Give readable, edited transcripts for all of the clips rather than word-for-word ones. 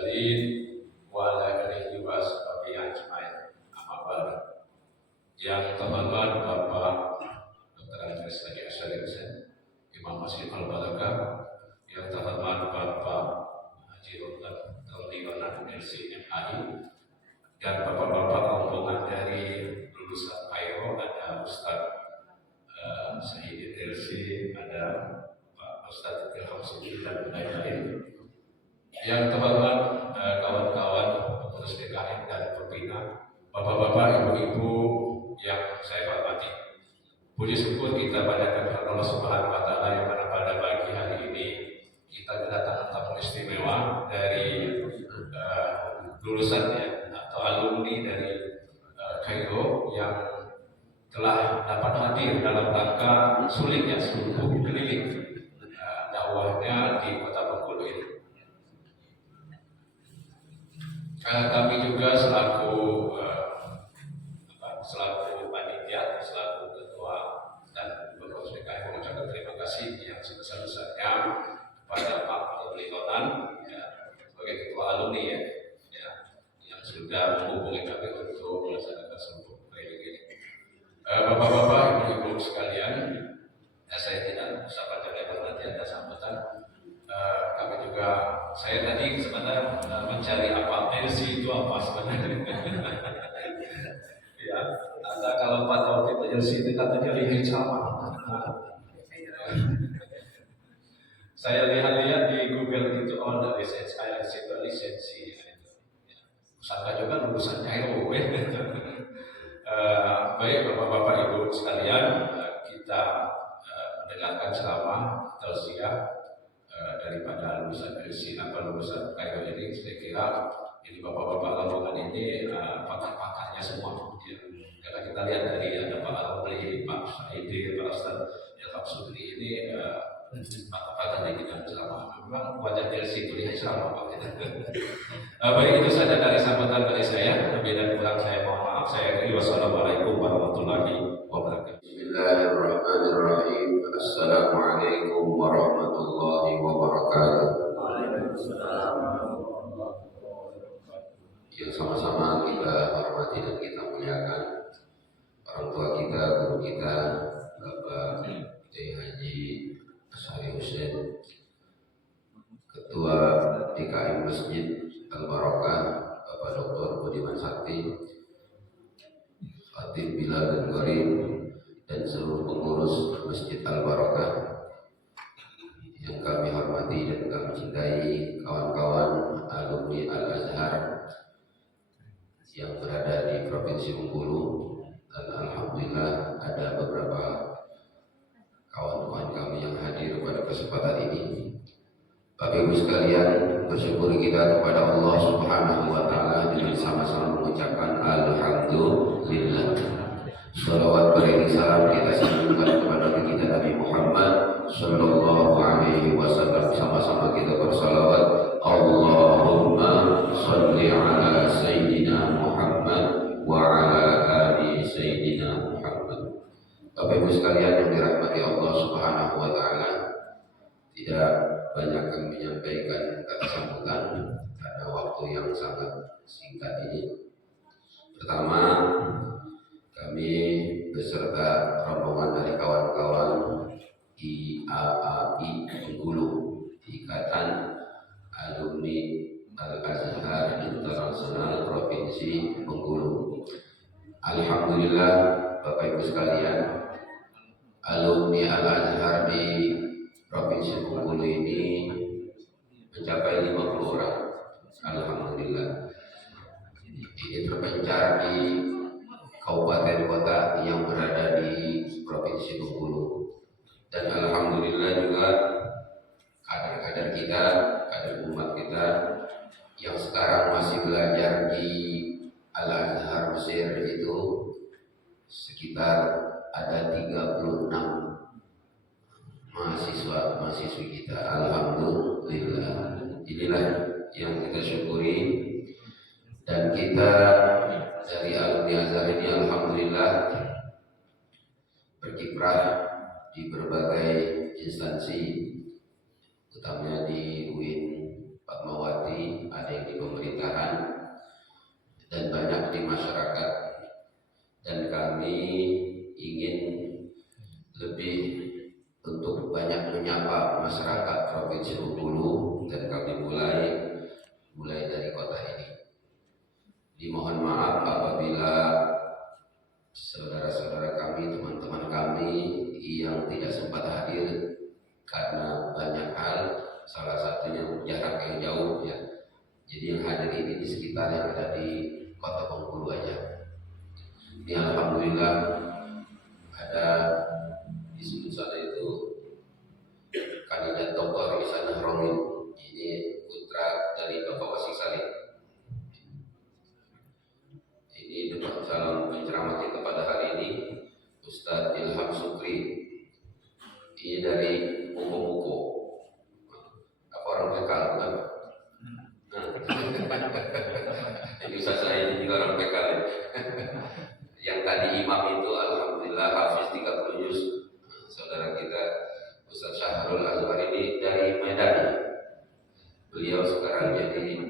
mursalin wa ala alihi wa sahbihi ajmain. Amma ba'du. Yang terhormat Bapak Dr. Andreas Haji Asyari Hussein, Imam Masjid Al-Barakah, yang terhormat Bapak Haji Rohlan Tauliwana LC MAI, dan bapak-bapak rombongan dari lulusan Kairo, ada Ustaz Syahid LC, ada Pak Ustaz Ilham Suci dan lain-lain. Yang terhormat kawan-kawan pengurus DKM dan pembina, bapak-bapak, ibu-ibu yang saya hormati. Puji syukur kita panjatkan kepada Allah Subhanahu wa Ta'ala yang mana pada pagi hari ini kita kedatangan tamu istimewa dari lulusannya atau alumni dari Kairo yang telah dapat hadir dalam rangka sulitnya seluruh keliling dakwahnya di Kota Bengkulu ini. Kami juga selaku panitia, selaku ketua dan pengurus DKM mengucapkan terima kasih yang sebesar-besarnya kepada Pak Tauliwana sebagai ketua alumni yang sudah menghubungi kami untuk melaksanakan seluruh training ini. Bapak-bapak, ibu-ibu sekalian, saya tidak usah panjang lebar nanti ada sambutan. Kami juga, saya tadi sebenarnya mencari apa LC itu apa sebenarnya. Ya, ada kalau Pak Taufik LC itu katanya lihat sama. Saya lihat-lihat di Google itu ada lisensi itu lisensi. Sangka juga lulusan Kairo. Baik bapak-bapak ibu sekalian, kita mendengarkan ceramah tausiah daripada lulusan LC atau lulusan Kairo ini. Saya kira ini bapak-bapak rombongan ini pakar-pakarnya semua. Ya. Karena kita lihat dari ada Pak Arabli, Pak Saidi, Pak Ustaz Ilham Sudri ini pakar-pakar di bidang ceramah. Memang wajah LC itu lihat ceramah Pak. Baik, itu saja dari sambutan dari saya. Lebih dan kurang saya mohon maaf. Saya akhiri. Wassalamualaikum warahmatullahi wabarakatuh. Bismillahirrahmanirrahim. Assalamualaikum warahmatullahi wabarakatuh. Yang sama-sama kita hormati dan kita muliakan orang tua kita, guru kita, Bapak Kiai Haji Asyari Hussein, Ketua DKM Masjid Al-Barakah, Bapak Dr. Budiman Sakti, Khatib Bilal dan Gharib, dan seluruh pengurus Masjid Al-Barakah yang kami hormati dan kami cintai, kawan-kawan alumni Al-Azhar yang berada di Provinsi Bengkulu, dan alhamdulillah ada beberapa kawan-kawan kami yang hadir pada kesempatan ini. Bapak Ibu sekalian, bersyukur kita kepada Allah Subhanahu wa Ta'ala dengan sama-sama mengucapkan alhamdulillah. Salawat beriring salam kita sambungkan kepada Nabi kita Nabi Muhammad sallallahu alaihi wasallam. Sama-sama kita bersalawat. Allahumma shalli ala sayyidina Muhammad wa ala ali sayyidina Muhammad. Bapak Ibu sekalian yang dirahmati Allah Subhanahu wa Ta'ala, tidak banyak kami menyampaikan kata sambutan karena waktu yang sangat singkat ini. Pertama, kami beserta rombongan dari kawan-kawan IAAI Bengkulu, Ikatan Alumni Al-Azhar Internasional Provinsi Bengkulu. Alhamdulillah Bapak Ibu sekalian, alumni Al-Azhar di Provinsi Bengkulu ini mencapai 50 orang. Alhamdulillah. Ini terpencar di kabupaten kota yang berada di Provinsi Bengkulu. Dan alhamdulillah juga kader-kader kita, kader umat kita yang sekarang masih belajar di Al-Azhar Mesir itu sekitar ada 36 mahasiswi kita. Alhamdulillah. Inilah yang kita syukuri, dan kita dari alumni Azhar ini alhamdulillah berkiprah di berbagai instansi, utamanya di UIN Fatmawati, ada yang di kami ingin lebih untuk banyak menyapa masyarakat Provinsi Bengkulu, dan kami mulai dari kota ini. Dimohon maaf apabila saudara-saudara kami, teman-teman kami yang tidak sempat hadir karena banyak hal, salah satunya jarak yang jauh ya. Jadi yang hadir ini di sekitar yang ada di kota Bengkulu aja. Ini alhamdulillah ada di sudut sana itu kandidat Dr. Ihsan Nahrawi, ini putra dari Bapak Wasik Salim. Ini depan calon penceramah kita pada hari ini Ustadz Ilham Sukri. Ini dari Buko-Buko. Apa orang PKL bukan? Ini Ustadz saya ini juga orang PKL. Yang tadi imam itu alhamdulillah hafiz 30 juz. Saudara kita Ustadz Syahrul Azhar ini dari Medan. Beliau sekarang jadi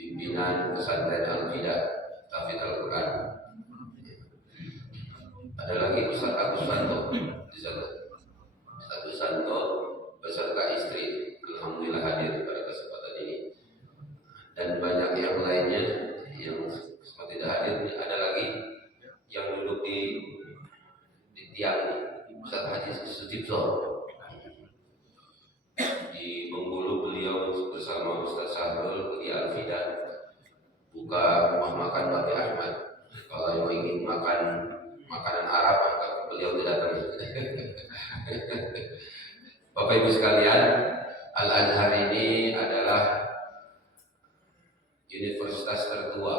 pimpinan pesantren Al-Fidah Tahfidz Al-Quran. Ada lagi Ustadz Agus Santo di sana. Ustadz Agus Santo beserta istri alhamdulillah hadir pada kesempatan ini. Dan banyak yang lainnya yang sempat tidak hadir. Ada lagi yang duduk di tiang ini, Ustadz Haji Sutipso. Di Bengkulu beliau bersama Ustadz Syahrul di Al-Fidah buka rumah makan Babe Ahmad. Kalau yang ingin makan makanan Arab, beliau tidak datang. Bapak Ibu sekalian, Al-Azhar ini adalah universitas tertua,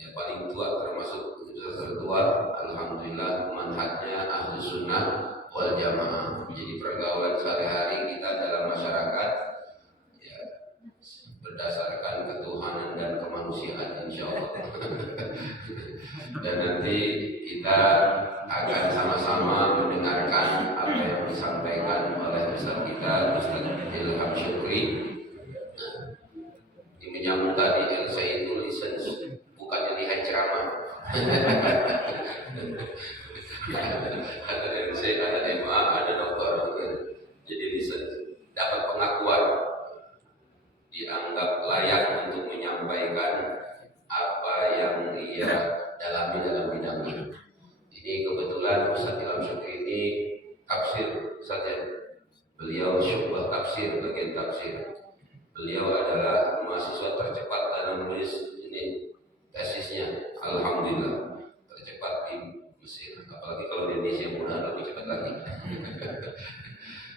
yang paling tua termasuk universitas tertua. Alhamdulillah manhajnya ahlu sunnah wal jamaah. Jadi pergaulan sehari-hari kita dalam masyarakat ya, berdasarkan ketuhanan dan kemanusiaan insya Allah. Dan nanti kita akan sama-sama mendengarkan apa yang disampaikan oleh Ustaz kita Ustaz Ilham Sukri. Ini menyambung tadi saya itu license, bukannya lihai ceramah. Ada MC, ada MA, ada doktor, jadi license, dapat pengakuan, dianggap layak untuk menyampaikan apa yang ia dalami dalam bidangnya. Ini kebetulan Ustaz Ilham Sukri ini tafsir saja. Beliau syubah tafsir, bagian tafsir. Beliau adalah mahasiswa tercepat dalam menulis ini tesisnya. Alhamdulillah tercepat di Mesir. Apalagi kalau di Indonesia mudah lebih cepat lagi.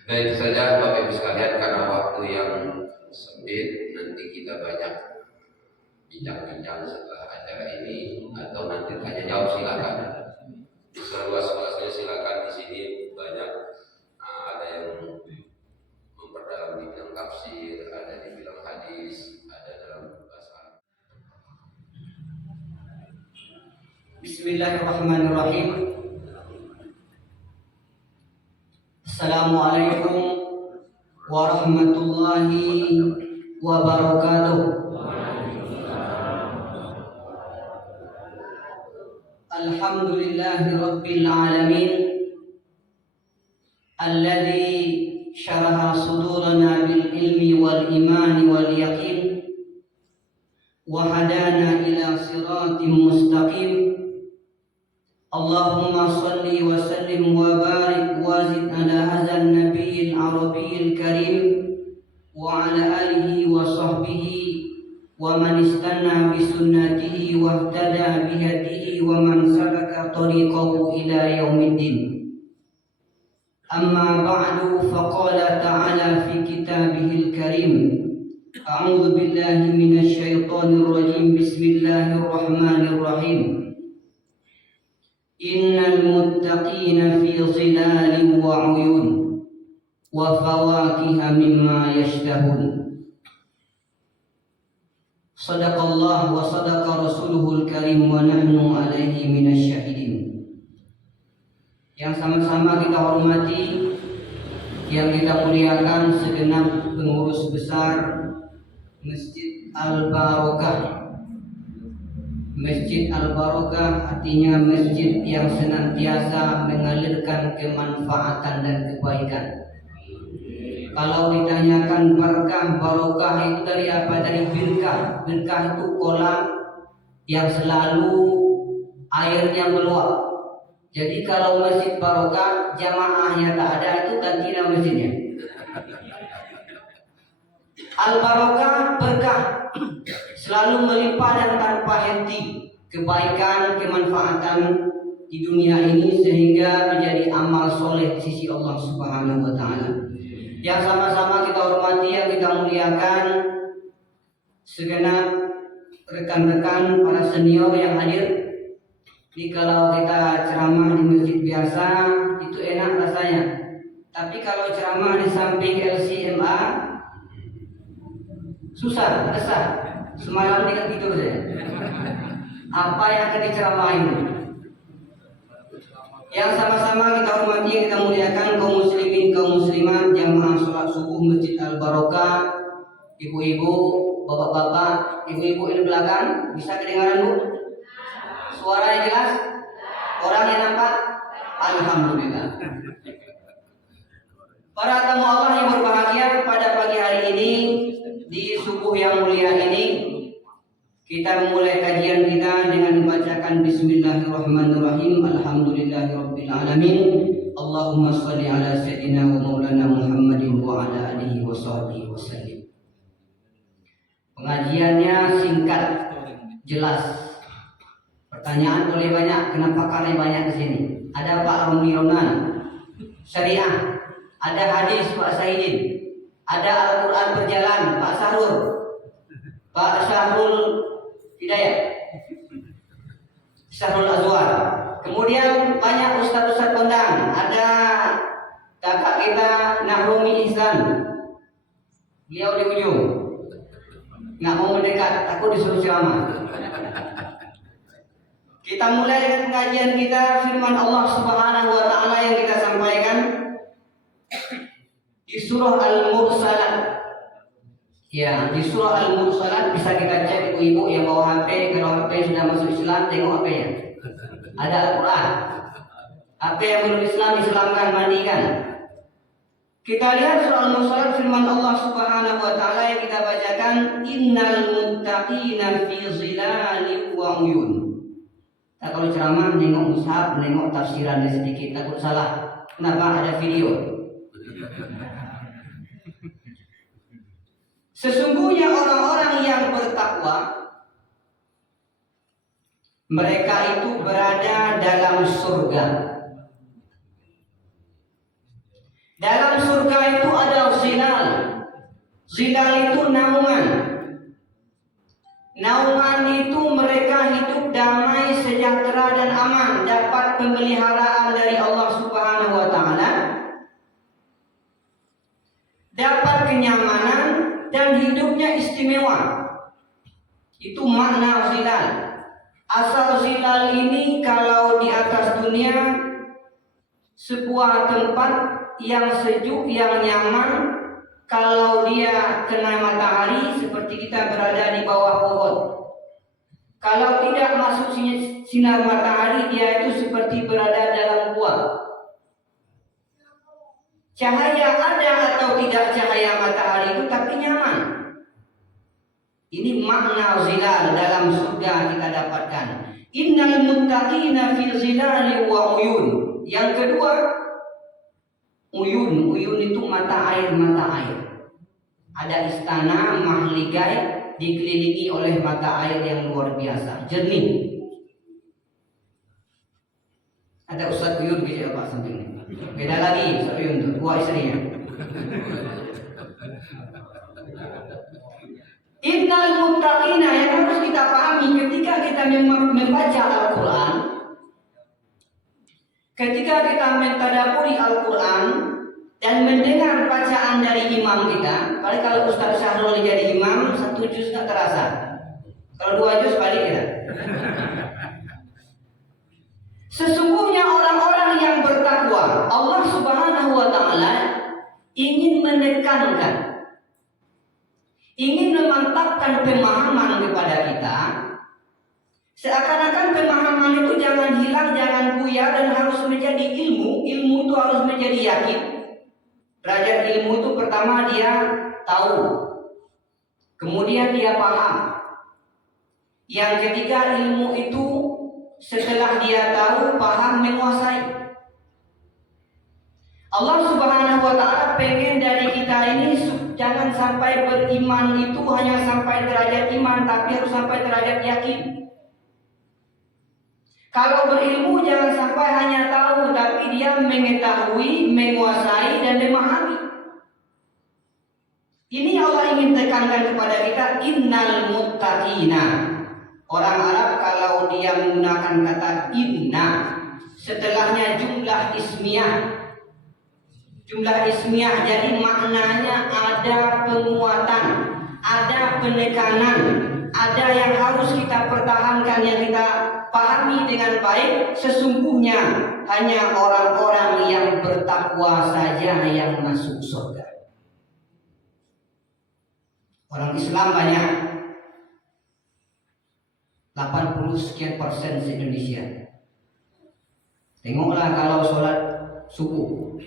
Nah itu saja Bapak Ibu sekalian, karena waktu yang sempit nanti kita banyak bincang-bincang setelah acara ini, atau nanti tanya jawab silakan. Seluas-luasnya silakan. Di sini banyak ada yang memperdalam di bidang tafsir, ada di bidang hadis, ada dalam bahasa Arab. Bismillahirrahmanirrahim. Assalamualaikum warahmatullahi wabarakatuh. Alhamdulillahi rabbil alamin, alladzi syaraha sudurana bil ilmi wal imani wal yaqin, wa hadana ila siratim mustaqim. Allahumma salli wa sallim wa barik wa zid ala hadzal nabiyil arabiyyil karim wa ala alihi wa sahbihi wa man istanna bi sunnatihi wa ihtada bi hadihi wa man salaka tariqahu ila yaumiddin. Amma ba'du, faqala ta'ala fi kitabihil karim. A'udzu billahi minasy syaithanir rajim. Bismillahirrahmanirrahim. Innal muttaqina fi zilalin wa 'uyun wa fawakiha mimma yashtahun. Sadaqallah wa sadaqa rasuluhul karim wa nahnu alaihi minasyahidin. Yang sama-sama kita hormati, yang kita muliakan segenap pengurus besar Masjid Al-Barokah, Masjid Al-Barokah artinya masjid yang senantiasa mengalirkan kemanfaatan dan kebaikan. Kalau ditanyakan barokah itu dari apa? Dari birkah. Birkah itu kolam yang selalu airnya meluap. Jadi kalau masjid barokah jamaahnya tak ada, itu ganti nama masjidnya. Al-Barokah berkah, selalu melimpah dan tanpa henti kebaikan, kemanfaatan di dunia ini sehingga menjadi amal soleh di sisi Allah Subhanahu wa Ta'ala. Yang sama-sama kita hormati, yang kita muliakan segenap rekan-rekan para senior yang hadir. Jadi kalau kita ceramah di masjid biasa itu enak rasanya, tapi kalau ceramah di samping LCMA susah, resah. Semalam tidak tidur saya. Apa yang akan diceramahin? Yang sama-sama kita hormati, kita muliakan kaum muslimin, kaum muslimat, jamaah sholat subuh Masjid Al-Barokah, ibu-ibu, bapak-bapak, ibu-ibu di belakang, bisa kedengaran Bu? Suaranya jelas? Orangnya nampak? Alhamdulillah. Para tamu Allah yang berbahagia, pada pagi hari ini di subuh yang mulia ini kita memulai kajian kita dengan membacakan Bismillahirrahmanirrahim. Alhamdulillahirabbil alamin. Allahumma shalli ala sayyidina wa maulana Muhammadin wa ala alihi wa sahbihi wasallim. Pengajiannya singkat, jelas. Pertanyaan boleh banyak, kenapa kalian banyak di sini? Ada Pak Romi Ronan, syariah, ada hadis Pak Saidin, ada Al-Quran berjalan Pak Sahrul, Pak Syahrul Hidayat, Syahrul Azwar. Kemudian banyak ustaz-ustaz kondang, ada kakak kita Nahrumi Ihsan, beliau di ujung, nggak mau mendekat, takut disuruh ceramah. Kita mulai dengan pengajian kita, firman Allah Subhanahu wa Ta'ala yang kita sampaikan di surah Al-Mursalat. Ya, di surah Al-Mursalat bisa kita cek, ibu-ibu yang bawa HP, kalau HP sudah masuk Islam, tengok HP-nya. Ada Al-Quran. HP yang belum Islam, Islamkan, mandikan. Kita lihat surah Al-Mursalat, firman Allah Subhanahu wa Ta'ala yang kita bacakan, innal muttaqina fi zilalin wa uyun. Nah, kalau ceramah nengok mushaf, nengok tafsirannya sedikit, takut salah. Kenapa? Ada video. Sesungguhnya orang-orang yang bertakwa, mereka itu berada dalam surga. Dalam surga itu ada zilal. Zilal itu naungan. Naungan itu mereka hidup damai, sejahtera dan aman, dapat pemeliharaan dari Allah Subhanahu wa Ta'ala, dapat kenyamanan dan hidupnya istimewa. Itu makna zilal. Asal zilal ini kalau di atas dunia sebuah tempat yang sejuk, yang nyaman. Kalau dia kena matahari seperti kita berada di bawah pohon. Kalau tidak masuk sinar matahari, dia itu seperti berada dalam gua. Cahaya ada atau tidak cahaya matahari itu, tapi nyaman. Ini makna zilal dalam surga kita dapatkan. Innal muttaqina fi zilali wa uyun. Yang kedua, uyun. Uyun itu mata air, mata air. Ada istana mahligai dikelilingi oleh mata air yang luar biasa, jernih. Ada Ustaz Uyun gitu ya Pak samping. Beda lagi Ustaz Uyun itu, dua istrinya. Innal muttaqina, yang harus kita pahami ketika kita membaca Al-Quran, ketika kita mentadaburi Al-Quran dan mendengar bacaan dari imam kita. Kalau Ustaz Syahrul jadi imam, 1 juz tak terasa. Kalau 2 juz balik kita. Sesungguhnya orang-orang yang bertakwa, Allah Subhanahu wa Ta'ala ingin menekankan, ingin memantapkan pemahaman kepada kita, Seakan-akan pemahaman itu jangan hilang, jangan buyar, dan harus menjadi ilmu. Ilmu itu harus menjadi yakin. Derajat ilmu itu pertama dia tahu, kemudian dia paham. Yang ketiga, ilmu itu setelah dia tahu, paham, menguasai. Allah Subhanahu wa Ta'ala pengen dari kita ini jangan sampai beriman itu hanya sampai derajat iman, tapi harus sampai derajat yakin. Kalau berilmu jangan sampai hanya tahu, tapi dia mengetahui, menguasai, dan memahami. Ini Allah ingin tekankan kepada kita, innal muttaqina. Orang Arab kalau dia menggunakan kata inna, setelahnya jumlah ismiyah. Jumlah ismiyah, jadi maknanya ada penguatan, ada penekanan, ada yang harus kita pertahankan, yang kita pahami dengan baik. Sesungguhnya hanya orang-orang yang bertakwa saja yang masuk surga. Orang Islam banyak, 80 sekian persen se-Indonesia. Tengoklah kalau sholat subuh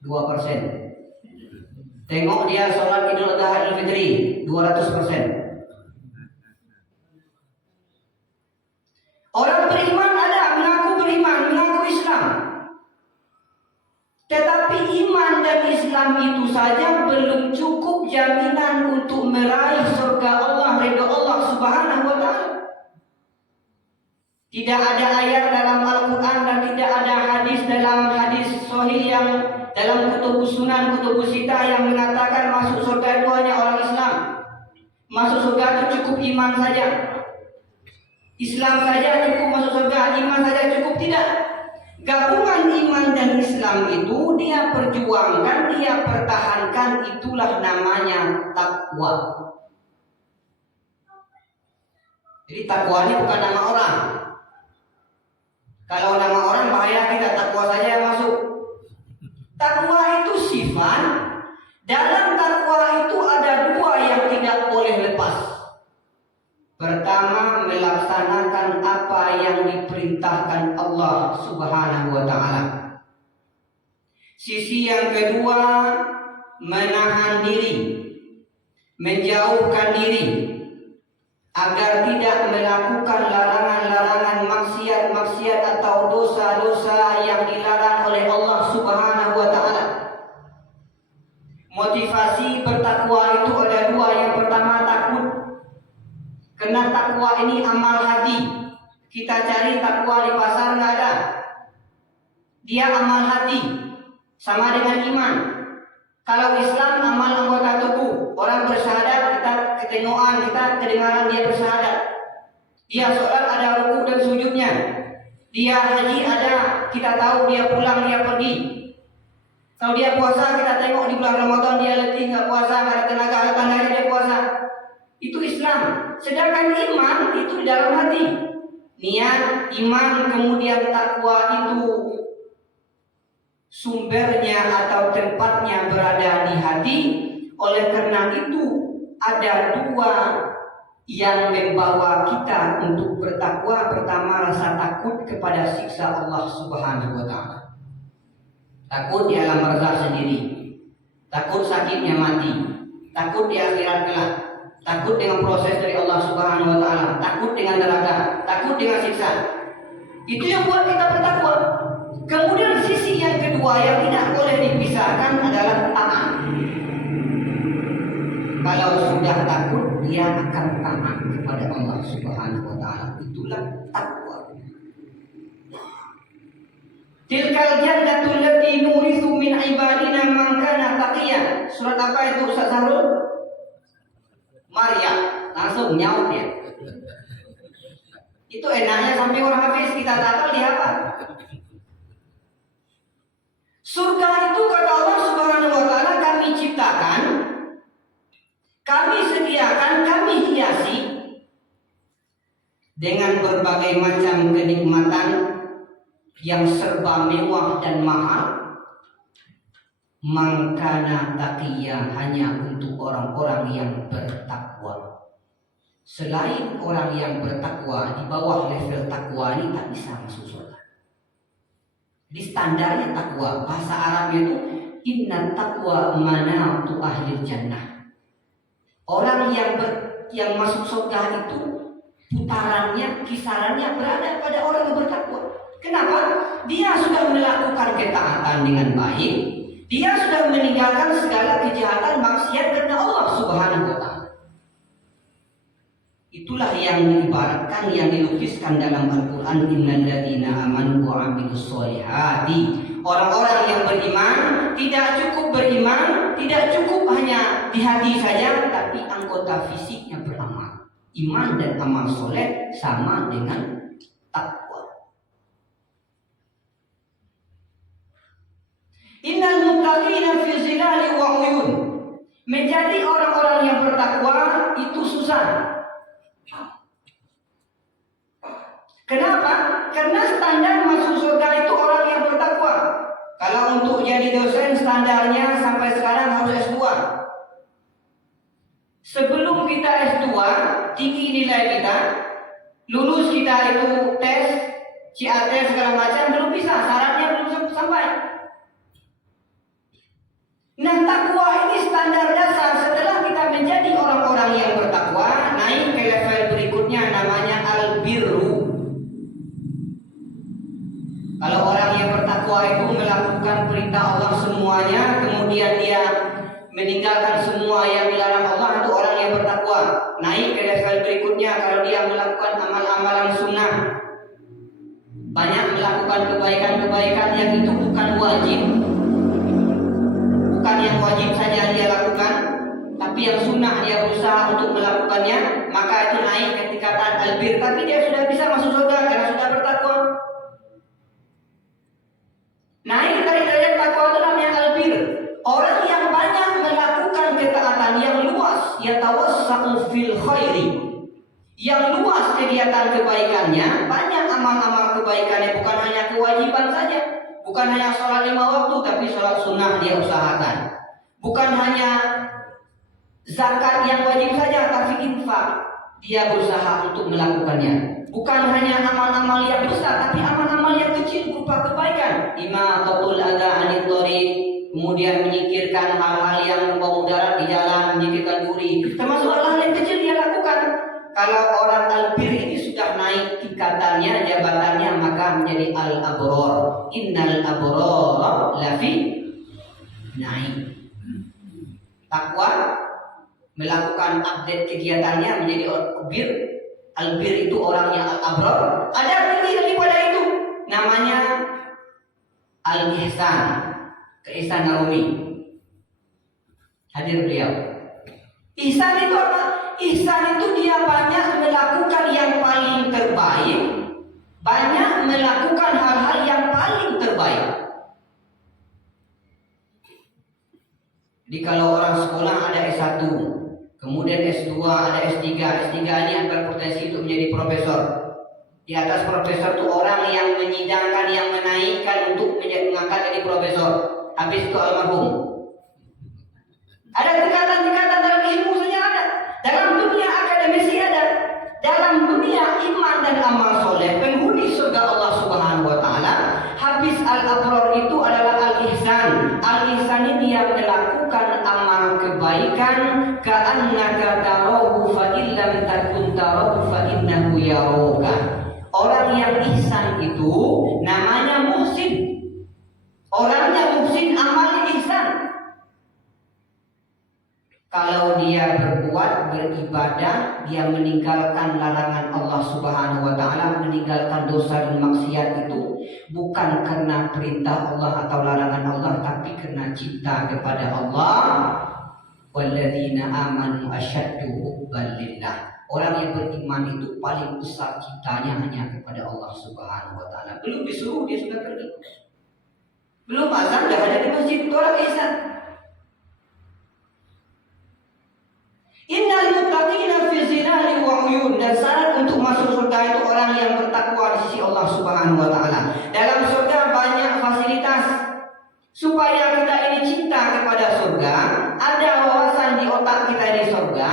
2%. Tengok dia sholat Idul Adha Idul Fitri 200%. Orang beriman ada mengaku beriman, mengaku Islam. Tetapi iman dan Islam itu saja belum cukup jaminan untuk meraih surga Allah, ridho Allah Subhanahu wa Ta'ala. Tidak ada ayat dalam Al-Quran dan tidak ada hadis dalam hadis sahih yang dalam kutubus sunan, kutubus sitah yang mengatakan masuk surga itu hanya orang Islam. Masuk surga itu cukup iman saja. Islam saja cukup masuk surga, iman saja cukup, tidak. Gabungan iman dan Islam itu dia perjuangkan, dia pertahankan, itulah namanya takwa. Jadi takwa ini bukan nama orang. Kalau nama orang bahaya, kita takwa saja yang masuk. Takwa itu sifat. Dalam takwa itu ada dua yang tidak boleh lepas. Pertama, melaksanakan apa yang diperintahkan Allah Subhanahu wa Ta'ala. Sisi yang kedua, menahan diri, menjauhkan diri agar tidak melakukan larangan-larangan, maksiat-maksiat atau dosa-dosa yang dilarang oleh Allah Subhanahu wa Ta'ala. Motivasi bertakwa itu ada dua. Yang pertama, takut. Karena takwa ini amal hati. Kita cari takwa di pasar nggak ada. Dia amal hati, sama dengan iman. Kalau Islam amal anggota tubuh. Orang bersyahadat, kita ketengokan, kita kedengaran dia bersyahadat. Dia sholat ada ruku dan sujudnya. Dia haji ada, kita tahu dia pulang, dia pergi. Kalau dia puasa, kita tengok di bulan Ramadan dia letih, nggak puasa, nggak ada tenaga, tandanya dia puasa. Itu Islam. Sedangkan iman itu di dalam hati. Niat, iman, kemudian takwa itu sumbernya atau tempatnya berada di hati. Oleh karena itu ada dua yang membawa kita untuk bertakwa. Pertama, rasa takut kepada siksa Allah Subhanahu wa Ta'ala. Takut di alam barzakh sendiri, takut sakitnya mati, takut di akhirat kelak, takut dengan proses dari Allah Subhanahu wa Ta'ala, takut dengan neraka, takut dengan siksa. Itu yang buat kita bertakwa. Kemudian sisi yang kedua yang tidak boleh dipisahkan adalah taat. Kalau sudah takut, dia akan taat kepada Allah Subhanahu wa Ta'ala. Itulah takwa. Tilkal jannatul lati nurithu min ibadina man kana taqiya. Surat apa itu Ustaz Sahrul? Maryam. Langsung nyaut dia. Itu enaknya sampai orang hafiz kita takal dia apa? Surga itu kata Allah Subhanahu wa Ta'ala kami ciptakan, kami sediakan, kami hiasi dengan berbagai macam kenikmatan yang serba mewah dan mahal. Mangkana taqiyya, hanya untuk orang-orang yang bertakwa. Selain orang yang bertakwa di bawah level takwa ini tak bisa masuk surga. Di standarnya takwa, bahasa Arabnya itu inna taqwa manatu ahli jannah. Orang yang masuk surga itu putarannya, kisarannya berada pada orang yang bertakwa. Kenapa? Dia sudah melakukan ketaatan dengan baik. Dia sudah meninggalkan segala kejahatan maksiat karena Allah Subhanahu wa taala. Itulah yang diibaratkan, yang dilukiskan dalam Al-Quran, innal ladzina amanu wa 'amilus sholihati. Orang-orang yang beriman tidak cukup beriman, tidak cukup hanya di hati saja, tapi anggota fisiknya beramal. Iman dan amal soleh sama dengan takwa. Innal muttaqina fi zilali wa uyun. Menjadi orang-orang yang bertakwa itu susah. Kenapa? Karena standar masuk surga itu orang yang bertakwa. Kalau untuk jadi dosen standarnya sampai sekarang harus S2. Sebelum kita S2, tinggi nilai kita, lulus kita itu tes, CAT segala macam belum bisa, syaratnya belum sampai. Nah, takwa ini standar dasar. Setelah kita menjadi orang-orang yang bertakwa, naik ke level berikutnya namanya al-birru. Kalau orang yang bertakwa itu melakukan perintah Allah semuanya, kemudian dia meninggalkan semua yang dilarang Allah, itu orang yang bertakwa. Naik ke level berikutnya kalau dia melakukan amal-amalan sunnah, banyak melakukan kebaikan-kebaikan yang itu bukan wajib, bukan yang wajib saja dia lakukan, tapi yang sunnah dia berusaha untuk melakukannya, maka itu naik ke tingkatan albir. Tapi dia sudah bisa masuk surga karena sudah bertakwa. Naik dari derajat takwa itu namanya albir. Orang yang banyak melakukan ketaatan yang luas, yatawassa'u fil khairi. Yang luas kegiatan kebaikannya, banyak amal-amal kebaikannya, bukan hanya kewajiban saja, bukan hanya sholat 5 waktu, tapi sholat sunnah dia usahakan. Bukan hanya zakat yang wajib saja, tapi infak dia berusaha untuk melakukannya. Bukan hanya amal-amal yang besar, tapi amal-amal yang kecil berupa kebaikan. Imatatul adza 'anil thariq, kemudian menyingkirkan hal-hal yang membawa mudarat di jalan, menyingkirkan duri, termasuk hal-hal yang kecil dia lakukan. Kalau orang albir ini sudah naik tingkatannya, jabatannya, maka menjadi al-abror. Innal abror lafi naik. Takwa melakukan update kegiatannya menjadi albir. Albir itu orangnya al-abror. Ada tinggi daripada itu, namanya al-ihsan. Ke-Ihsan Nawawi hadir beliau. Ihsan itu apa? Ihsan itu dia banyak melakukan yang paling terbaik, banyak melakukan hal-hal yang paling terbaik. Jadi kalau orang sekolah ada S1, kemudian S2, ada S3. S3 ini yang berpotensi untuk menjadi profesor. Di atas profesor itu orang yang menyidangkan, yang menaikkan untuk mengangkat jadi profesor. Habis itu almarhum. Ada tingkatan-tingkatan dalam ilmu saja ada. Dalam dunia akademisi ada. Dalam dunia iman dan amal soleh, penghuni surga Allah Subhanahu wa taala, habis al-abror itu adalah al-ihsan. Al-ihsan ini dia melakukan amal kebaikan, ka'annaka tarahu fa illam takun tarahu fa innahu yaraka. Orang yang ihsan itu namanya muhsin. Orangnya muhsin, amalnya ihsan. Kalau dia berbuat, beribadah, dia meninggalkan larangan Allah Subhanahu wa taala, meninggalkan dosa dan maksiat itu bukan karena perintah Allah atau larangan Allah, tapi karena cinta kepada Allah. Walladzina amanu asyaddu hubban lillah. Orang yang beriman itu paling besar cintanya hanya kepada Allah Subhanahu wa taala. Belum disuruh dia sudah pergi. Belum azan dah ada di masjid, itu orang ihsan. Innal muttaqina fi zilali wa uyun. Dan syarat untuk masuk surga itu orang yang bertakwa di sisi Allah Subhanahu wa taala. Dalam surga banyak fasilitas. Supaya kita ini cinta kepada surga, ada wawasan di otak kita di surga,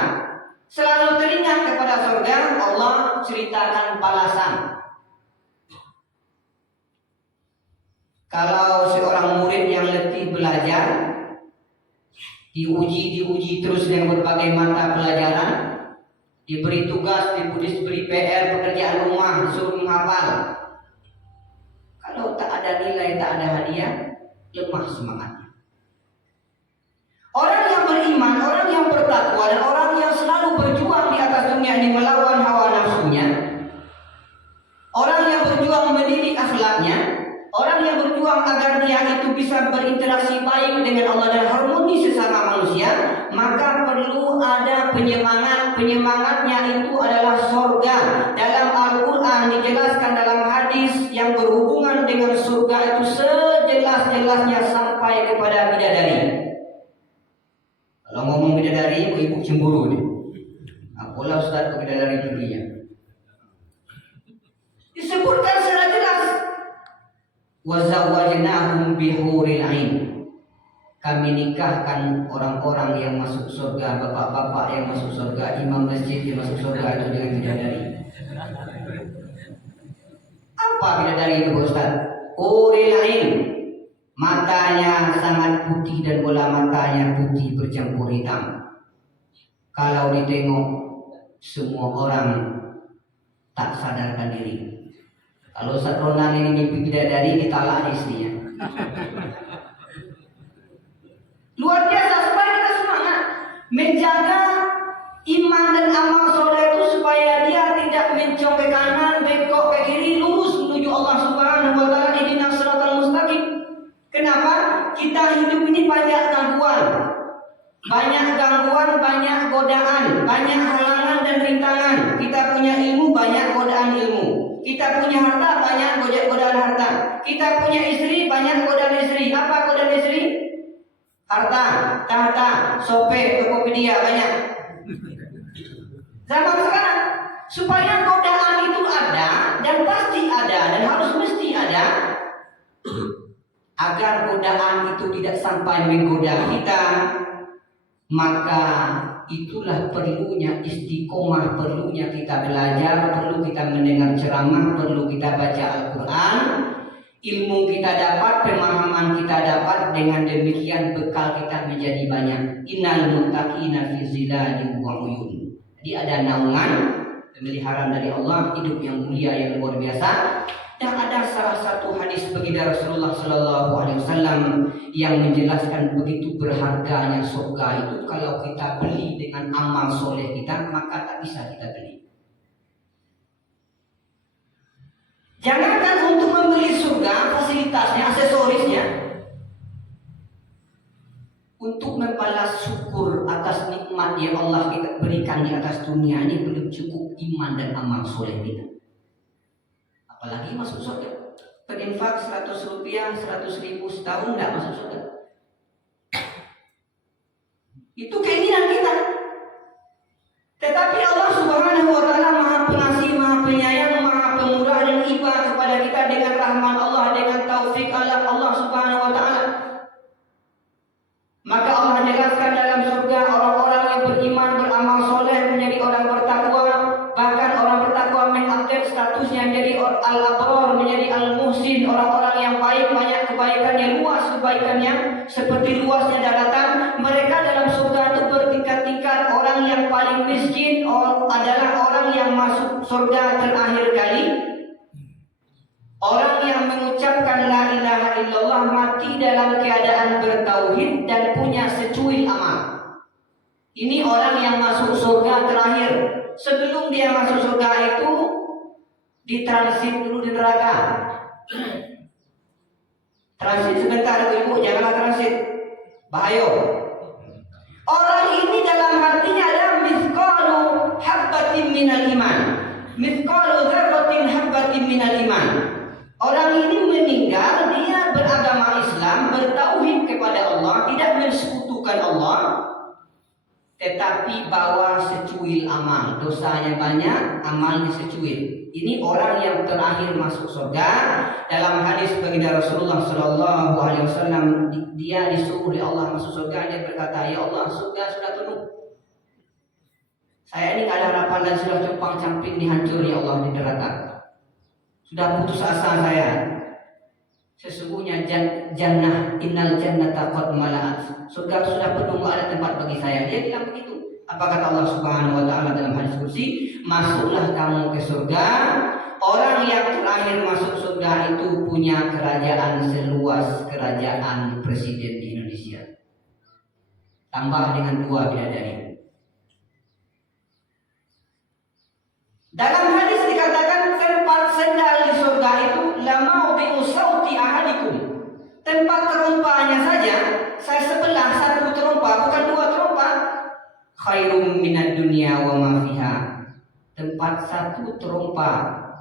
selalu teringat kepada surga. surga Allah ceritakan balasan. Kalau seorang murid yang letih belajar, diuji terus dengan berbagai mata pelajaran, diberi tugas, diberi PR, pekerjaan rumah, disuruh menghafal. Kalau tak ada nilai, tak ada hadiah, lemah semangatnya. Orang yang beriman, orang yang bertakwa, dan orang yang selalu berjuang di atas dunia ini melawan hawa nafsunya, orang yang berjuang mendidik akhlaknya, orang yang berjuang agar dia itu bisa berinteraksi baik dengan Allah dan harmoni sesama manusia, maka perlu ada penyemangat. Penyemangatnya itu adalah surga. Dalam Al-Quran dijelaskan dalam hadis yang berhubungan dengan surga itu sejelas-jelasnya sampai kepada bidadari. Kalau ngomong bidadari, ibu cemburu nih. Apalah Ustaz ke bidadari dunia. Disebutkan secara jelas. Wa zawwajnahum bihuril ain. Kami nikahkan orang-orang yang masuk surga, bapak-bapak yang masuk surga, imam masjid yang masuk surga itu dengan bidadari. Apa bidadari itu Ustaz? Huril ain. Matanya sangat putih dan bola matanya putih bercampur hitam. Kalau ditengok semua orang tak sadarkan diri. Kalau Ustaz Ronan ini mimpi bidadari, ditalak istrinya. Luar biasa, supaya kita semangat menjaga iman dan amal soleh itu, supaya dia tidak mencong ke kanan, bengkok ke kiri, lurus menuju Allah Subhanahu wa taala. Ihdinas siratal mustaqim. Kenapa? Kita hidup ini banyak gangguan, banyak godaan, banyak halangan dan rintangan. Kita punya ilmu, banyak godaan ilmu. Kita punya harta, banyak godaan harta. Kita punya istri, banyak godaan istri. Apa godaan istri? Harta, tahta, sope, Tokopedia, banyak. Zaman sekarang, supaya godaan itu ada dan pasti ada dan harus mesti ada, agar godaan itu tidak sampai menggoda kita, maka itulah perlunya istiqomah, perlunya kita belajar, perlu kita mendengar ceramah, perlu kita baca Al-Quran. Ilmu kita dapat, pemahaman kita dapat, dengan demikian bekal kita menjadi banyak. Innal muttaqina fi zilalin wa uyun. Jadi ada naungan pemeliharaan dari Allah, hidup yang mulia yang luar biasa. Dan ada salah satu hadis baginda Rasulullah Sallallahu Alaihi Wasallam yang menjelaskan begitu berharganya surga itu. Kalau kita beli dengan amal soleh kita, maka tak bisa kita beli. Jangankan untuk membeli surga, fasilitasnya, aksesorisnya, untuk membalas syukur atas nikmat yang Allah kita berikan di atas dunia ini, belum cukup iman dan amal soleh kita. Apalagi masuk surga. Berinfak 100 rupiah, 100 ribu setahun nggak masuk surga. Itu keinginan kita. Tetapi Allah Subhanahu wa taala Maha Pengasih, Maha Penyayang, Maha Pemurah dan iba kepada kita dengan rahmat Allah, dengan taufik Allah Subhanahu wa taala. Maka Allah jelaskan dalam surga, orang-orang yang beriman, beramal soleh, menjadi orang bertakwa. Bahkan orang bertakwa mengupdate statusnya menjadi al-abrar, menjadi al-muhsin, orang-orang yang baik, banyak kebaikannya, luas kebaikannya, seperti luasnya daratan. Mereka dalam surga itu bertingkat-tingkat. Orang yang paling miskin adalah orang yang masuk surga terakhir kali. Orang yang mengucapkan la ilaha illallah, mati dalam keadaan bertauhid dan punya secuil amal. Ini orang yang masuk surga terakhir. Sebelum dia masuk surga itu ditransit dulu di neraka. Transit sebentar ibu, janganlah transit, bahaya. Orang ini dalam hatinya ada mithqalu habbatin minal iman, mithqalu dzarratin habbatin minal iman. Orang ini meninggal, dia beragama Islam, bertauhid kepada Allah, tidak mensekutukan Allah, tetapi bawa secuil amal. Dosanya banyak, amalnya secuil. Ini orang yang terakhir masuk surga. Dalam hadis baginda Rasulullah Sallallahu Alaihi Wasallam, dia disuruh oleh Allah masuk surga. Dia berkata, ya Allah, surga sudah penuh. Saya ini gak ada harapan dan sudah compang camping dihancur ya Allah di neraka. Sudah putus asa saya. Sesungguhnya jannah innal jannata qad mala'at. Surga sudah penuh, gak ada tempat bagi saya. Dia bilang begitu. Apa kata Allah Subhanahu wa taala dalam hadis qudsi? Masuklah kamu ke surga. Orang yang terakhir masuk surga itu punya kerajaan seluas kerajaan presiden di Indonesia. Tambah dengan 2 bidadari. Dalam hadis dikatakan tempat sendal di surga itu lama bi sauti ahadikum. Tempat terompahnya saja saya sebelah 1 terompa, bukan 2 terompa. Khairum minad dunya wa ma fiha. Tempat 1 terompa,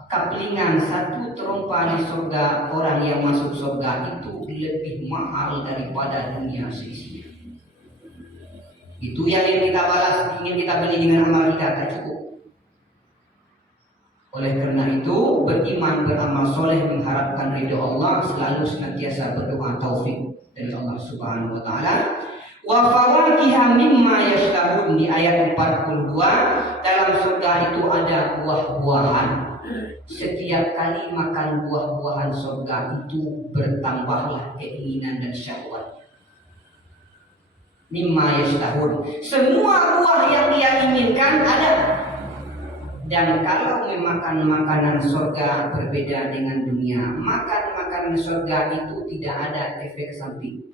kaplingan 1 terompa di surga, orang yang masuk surga itu lebih mahal daripada dunia seisinya. Itu yang ingin kita balas, ingin kita beli dengan amal kita, tak cukup. Oleh karena itu, beriman, beramal soleh, mengharapkan ridho Allah, selalu senantiasa berdoa taufik dari Allah Subhanahu wa taala. Wa fawakiha mimma yashtahun, di ayat 42, dalam surga itu ada buah-buahan. Setiap kali makan buah-buahan surga itu bertambahlah keinginan dan syahwat. Mimma yashtahun, semua buah yang dia inginkan ada. Dan kalau memakan makanan surga berbeda dengan dunia, makan makanan surga itu tidak ada efek samping.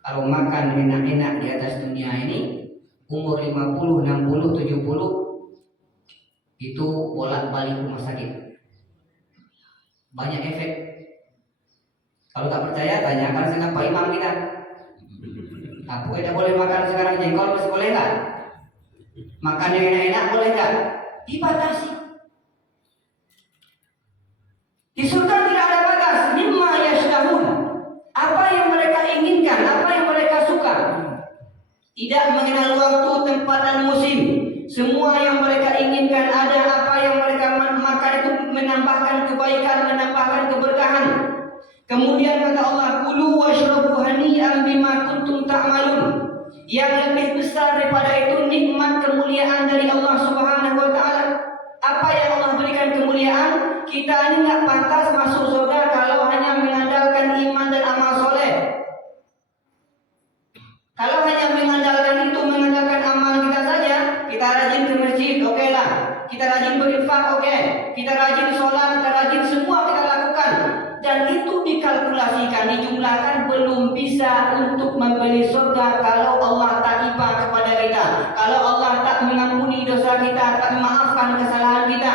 Kalau makan enak-enak di atas dunia ini, umur 50, 60, 70 itu bolak-balik rumah sakit. Banyak efek. Kalau tak percaya, tanyakan sama Pak Imam kita. Aku tidak boleh makan sekarang jengkol, masih boleh nggak? Makan yang enak-enak boleh nggak? Dibatasi. Di surga tidak ada batas. Mimma yashtahun, apa yang mereka inginkan, apa yang mereka suka. Tidak mengenal waktu, tempat dan musim. Semua yang mereka inginkan ada. Apa yang mereka makan itu menambahkan kebaikan, menambahkan keberkahan. Kemudian kata Allah, kulu washrabu hani'an bima kuntum ta'malun. Yang lebih besar daripada itu nikmat kemuliaan dari Allah Subhanahu wa taala. Apa yang Allah berikan kemuliaan? Kita ini enggak pantas masuk surga kalau hanya mengandalkan iman dan amal soleh. Kalau hanya mengandalkan itu, mengandalkan amal kita saja, kita rajin ke masjid, oke lah. Kita rajin berinfak, oke. Kita rajin sholat, kita rajin, semua kita lakukan. Dan itu dikalkulasikan, dijumlahkan, belum bisa untuk membeli surga kalau Allah tak iba kepada kita, kalau Allah tak mengampuni dosa kita, tak memaafkan kesalahan kita.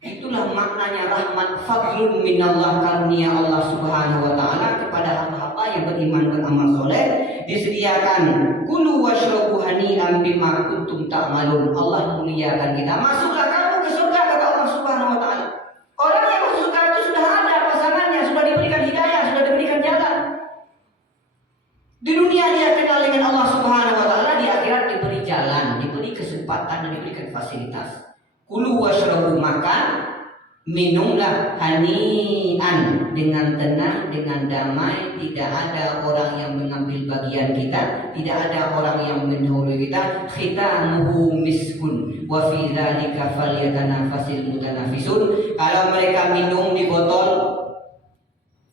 Itulah maknanya rahmat, fadlun minallah, karunia Allah Subhanahu wa taala kepada hamba-hamba yang beriman, beramal soleh. Disediakan kulu washrabu hani'an bima kuntum ta'malun. Allah muliakan kita. Masuklah kamu ke surga, kata Allah Subhanahu wa taala. Orang yang masuk surga itu sudah ada pasangannya, sudah diberikan hidayah, sudah diberikan jalan. Di dunia dia kenal dengan Allah Subhanahu wa taala, di akhirat diberi jalan, diberi kesempatan dan diberikan fasilitas. Kulu washrabu, makan, minumlah hani'an, dengan tenang, dengan damai. Tidak ada orang yang mengambil bagian kita, tidak ada orang yang mendahului kita. Khitamuhu miskun wa fi dzalika falyatanafasil mutanafisun. Kalau mereka minum di botol,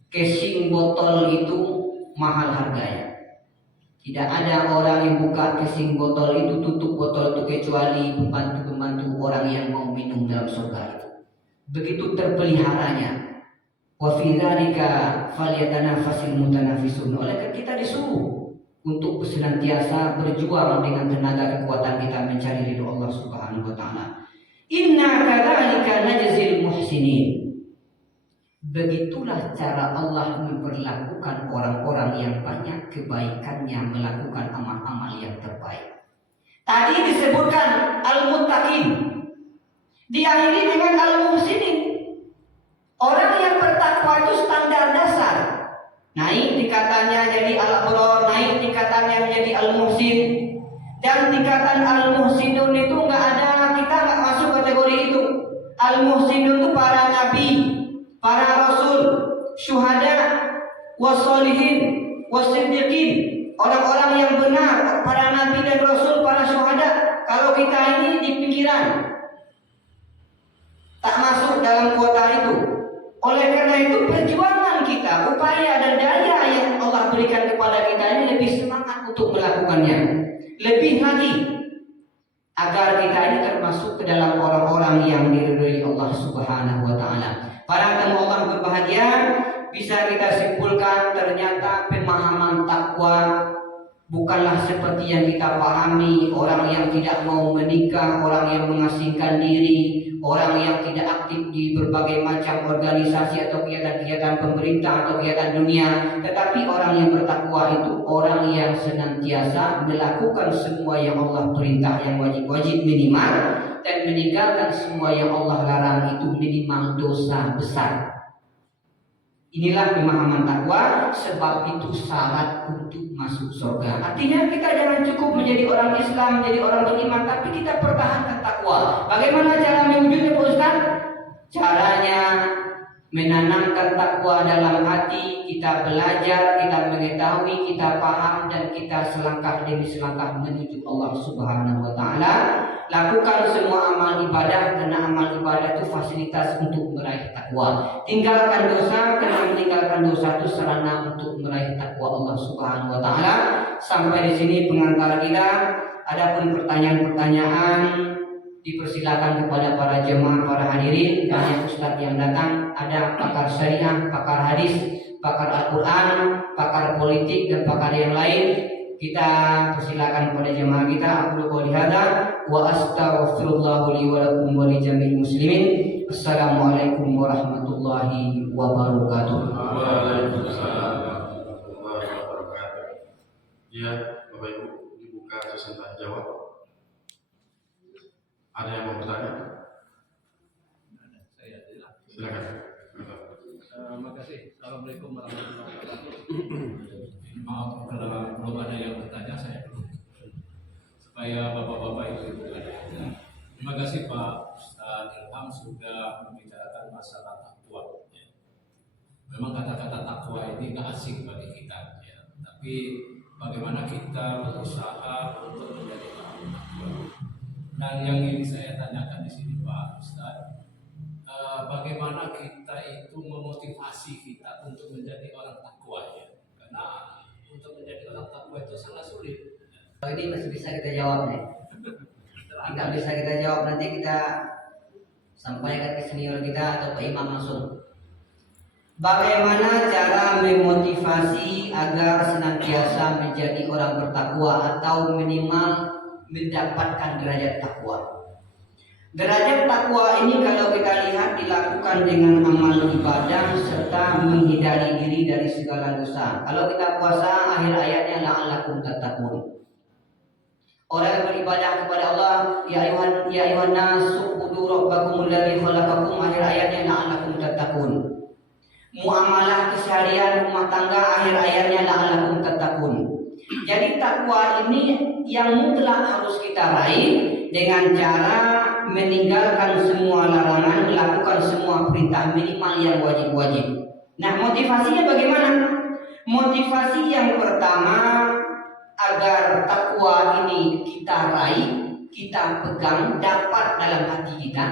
casing botol itu mahal harganya. Tidak ada orang yang buka casing botol itu, tutup botol itu, kecuali pembantu-pembantu orang yang mau minum dalam surga itu. Begitu terpeliharanya. Wa fi dzalika falyatanafasil mutanafisun. Oleh karena kita disuruh untuk senantiasa berjuang dengan tenaga kekuatan kita mencari ridho Allah Subhanahu wa taala. Inna kadzalika najzil muhsinin. Begitulah cara Allah memperlakukan orang-orang yang banyak kebaikannya, melakukan amal-amal yang terbaik. Tadi disebutkan al-muttaqin, diakhiri dengan al-muhsinin. Orang yang bertakwa itu standar dasar. Naik tingkatannya jadi al-abrar, naik tingkatannya menjadi al-muhsin. Dan tingkatan al-muhsinun itu enggak ada, kita enggak masuk kategori itu. Al-muhsinun itu para nabi, para rasul, syuhada, wassolihin, wassiddiqin. orang-orang yang benar, para nabi dan rasul, para syuhada. Kalau kita ini di pikiran tak masuk dalam kuota itu. Oleh karena itu perjuangan kita, upaya dan daya yang Allah berikan kepada kita ini lebih semangat untuk melakukannya. Lebih lagi agar kita ini termasuk ke dalam orang-orang yang diridhoi Allah Subhanahu wa taala. Para tamu Allah berbahagia, bisa kita simpulkan ternyata pemahaman takwa bukanlah seperti yang kita pahami, orang yang tidak mau menikah, orang yang mengasingkan diri, orang yang tidak aktif di berbagai macam organisasi atau kegiatan-kegiatan pemerintah atau kegiatan dunia. Tetapi orang yang bertakwa itu orang yang senantiasa melakukan semua yang Allah perintah yang wajib-wajib minimal, dan meninggalkan semua yang Allah larang itu minimal dosa besar. Inilah pemahaman takwa, sebab itu syarat untuk masuk surga. Artinya kita jangan cukup menjadi orang Islam, menjadi orang beriman, tapi kita pertahankan takwa. Bagaimana cara mewujudnya, Pak Ustaz? Caranya menanamkan takwa dalam hati, kita belajar, kita mengetahui, kita paham, dan kita selangkah demi selangkah menuju Allah Subhanahu wa taala. Lakukan semua amal ibadah, karena amal ibadah itu fasilitas untuk meraih takwa. Tinggalkan dosa, karena meninggalkan dosa itu sarana untuk meraih takwa Allah Subhanahu wa taala. Sampai di sini pengantar kita. Adapun pertanyaan-pertanyaan dipersilakan kepada para jemaah, para hadirin. Banyak ustadz yang datang, ada pakar syariah, pakar hadis, pakar Al-Quran, pakar politik, dan pakar yang lain. Kita persilakan kepada jemaah kita. Aku qouli hadza wa astaghfirullah li wa lakum wa li jami'il muslimin. Assalamualaikum warahmatullahi wabarakatuh. Waalaikumsalam warahmatullahi wabarakatuh. Ya, Bapak Ibu, dibuka sesi tanya jawab. Ada yang mau bertanya? Silakan. Terima kasih. Assalamualaikum warahmatullahi wabarakatuh. Maaf kalau belum ada yang bertanya, saya dulu supaya bapak-bapak itu bertanya. Terima kasih Pak Ustaz Ilham sudah membicarakan masalah takwa. Ya. Memang kata-kata takwa ini nggak asing bagi kita, ya. Tapi bagaimana kita berusaha untuk menjadi orang takwa. Dan yang ingin saya tanyakan di sini Pak Ustaz, bagaimana kita itu memotivasi kita untuk menjadi orang takwa, ya? Karena untuk menjadi orang takwa itu sangat sulit. Ini masih bisa kita jawab nih. Tidak bisa kita jawab, nanti kita sampaikan ke senior kita atau ke imam langsung. Bagaimana cara memotivasi agar senantiasa menjadi orang bertakwa atau minimal mendapatkan derajat takwa? Derajat takwa ini kalau kita lihat dilakukan dengan amal ibadah serta menghindari diri dari segala dosa. Kalau kita puasa, akhir ayatnya la'allakum tattaqun. Orang yang beribadah kepada Allah, ya ayuhan nasu ubudu rabbakumul ladzi khalaqakum, akhir ayatnya la'allakum tattaqun. Muamalah keseharian rumah tangga, akhir ayatnya la'allakum tattaqun. Jadi takwa ini yang mutlak harus kita raih dengan cara meninggalkan semua larangan, melakukan semua perintah minimal yang wajib-wajib. Nah, motivasinya bagaimana? Motivasi yang pertama, agar takwa ini kita raih, kita pegang, dapat dalam hati kita.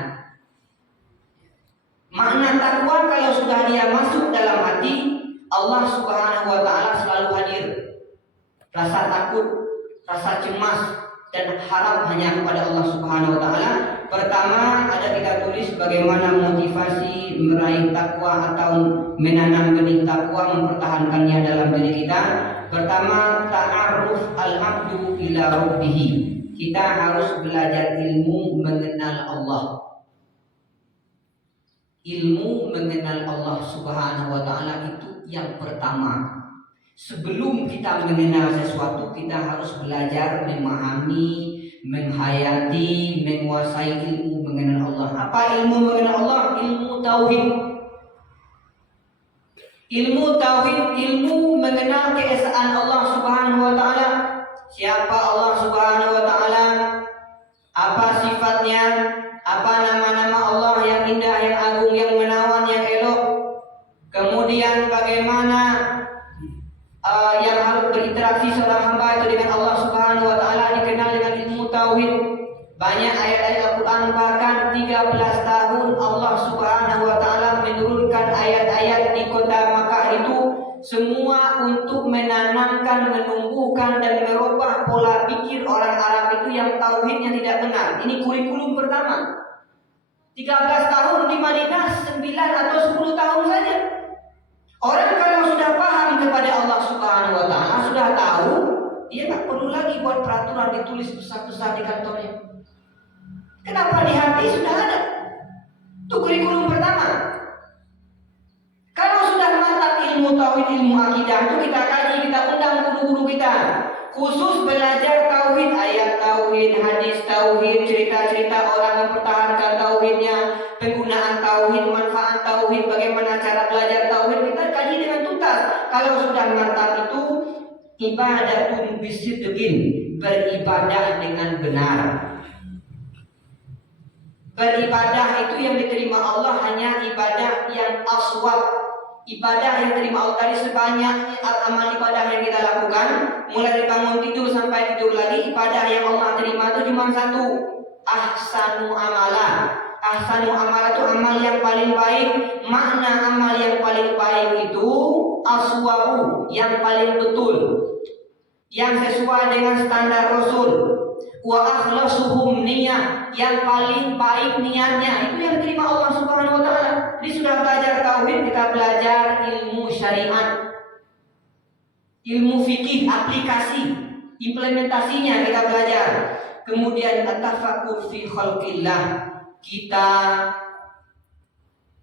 Makna takwa kalau sudah dia masuk dalam hati, Allah Subhanahu wa taala selalu hadir. Rasa takut, rasa cemas, dan harap hanya kepada Allah Subhanahu wa taala. Pertama, ada kita tulis bagaimana motivasi meraih takwa atau menanam benih takwa, mempertahankannya dalam diri kita. Pertama, ta'aruf al-abdu ila rabbih. Kita harus belajar ilmu mengenal Allah. Ilmu mengenal Allah Subhanahu wa taala itu yang pertama. Sebelum kita mengenal sesuatu, kita harus belajar memahami, menghayati, menguasai ilmu mengenal Allah. Apa ilmu mengenal Allah? Ilmu tauhid. Ilmu tauhid, ilmu mengenal keesaan Allah Subhanahu wa taala. Siapa Allah Subhanahu wa taala? Apa sifatnya? Apa nama-nama Allah yang indah, yang agung, yang menawan, yang elok? Kemudian bagaimana yang harus berinteraksi seorang melampahkan 13 tahun Allah Subhanahu wa taala menurunkan ayat-ayat di kota Makkah itu semua untuk menanamkan, menumbuhkan dan merubah pola pikir orang Arab itu yang tauhidnya tidak benar. Ini kurikulum pertama. 13 tahun di Madinah, 9 atau 10 tahun saja. Orang kalau sudah paham kepada Allah Subhanahu wa taala, sudah tahu, dia tak perlu lagi buat peraturan ditulis besar-besar di kantornya. Kenapa? Di hati sudah ada. Itu kurikulum pertama. Kalau sudah mantap ilmu tauhid, ilmu akidah, itu kita kaji, kita undang guru-guru kita khusus belajar tauhid, ayat tauhid, hadis tauhid, cerita-cerita orang yang mempertahankan tauhidnya, penggunaan tauhid, manfaat tauhid, bagaimana cara belajar tauhid, kita kaji dengan tuntas. Kalau sudah mantap itu ibadatun bisidqin, beribadah dengan benar. Beribadah itu yang diterima Allah hanya ibadah yang aswab, ibadah yang diterima Allah dari sebanyak amal ibadah yang kita lakukan, mulai dari bangun tidur sampai tidur lagi, ibadah yang Allah terima itu cuma satu, ahsanu amala. Ahsanu amala itu amal yang paling baik. Makna amal yang paling baik itu aswabu, yang paling betul, yang sesuai dengan standar Rasul. Wa akhlasuhum niyah, yang paling baik niatnya, itu yang diterima Allah Subhanahu wa taala. Jadi sudah belajar tauhid, kita belajar ilmu syariat, ilmu fikih, aplikasi, implementasinya kita belajar. Kemudian at-tafakkur fi khalqillah, kita